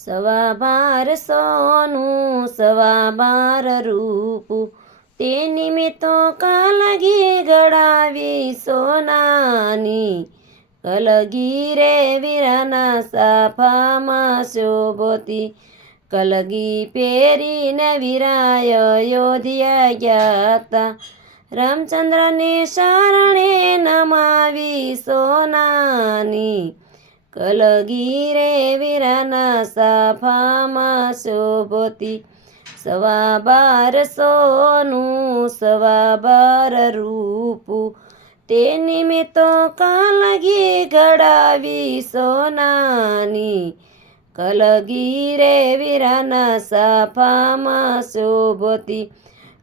સવા બાર સોનું સવા બાર રૂપું, તે નિમિત્તો કલગી ગળાવી સોનાની. કલગી રે વીરાના સાફામાં શોભતી, કલગી પહેરીને વીરાય અયોધ્યા ગ્યાતા. રામચંદ્રને શરણે નમાવી સોનાની, કલગી રે વીરાના સાફામાં શોભતી. સવા બાર સોનું સવા બાર રૂપું, તે નિમિત્તો કલગી ઘડાવી સોનાની. કલગી રે વીરાના સાફામાં શોભતી,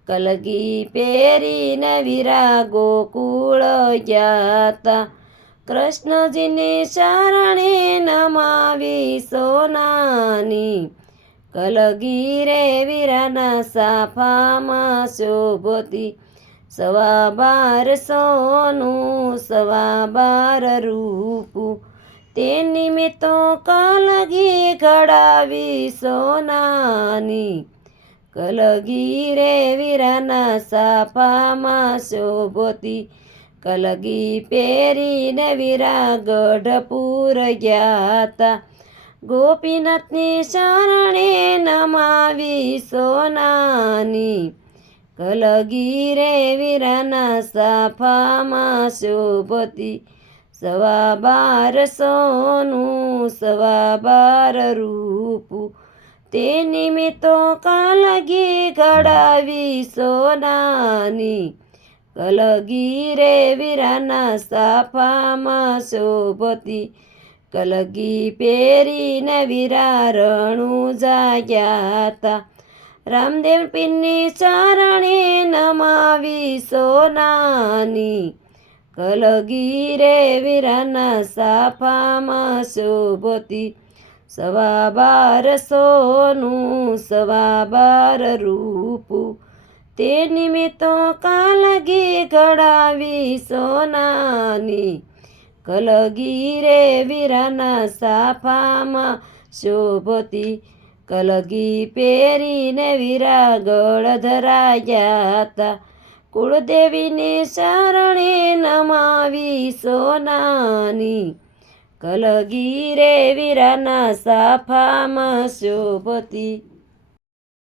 કલગી પહેરીને વીરા ગોકુળ ગ્યાતા. કૃષ્ણજીને શરણે નમાવી સોનાની, કલગી રે વીરાના સાફામાં શોભતી. સવા બાર સોનું સવા બાર રૂપું, તે નિમિત્તો કલગી ઘડાવી સોનાની. કલગી રે વીરાના સાફામાં શોભતી, કલગી પહેરીને વીરા ગઢપુર ગ્યાતા. ગોપીનાથની શરણે નમાવી સોનાની, કલગી રે વીરાના સાફામાં શોભતી. સવા બાર સોનું સવા બાર રૂપું, તે નિમિત્તો કલગી ઘડાવી સોનાની. કલગી રે વીરાના સાફામાં શોભતી, કલગી પહેરીને વીરા રણુજા ગ્યાતા. રામદેવ પીરની શરણે નમાવી સોનાની, કલગી રે વીરાના સાફામાં શોભતી. સવા બાર સોનું સવા બાર રૂપું, તે નિમિત્તો કલગી ઘડાવી સોનાની. કલગી રે વીરાના સાફામાં શોભતી, કલગી પહેરીને વીરા ગળધરા ગ્યાતા. કુળદેવીને શરણે નમાવી સોનાની, કલગી રે વીરાના સાફામાં શોભતી.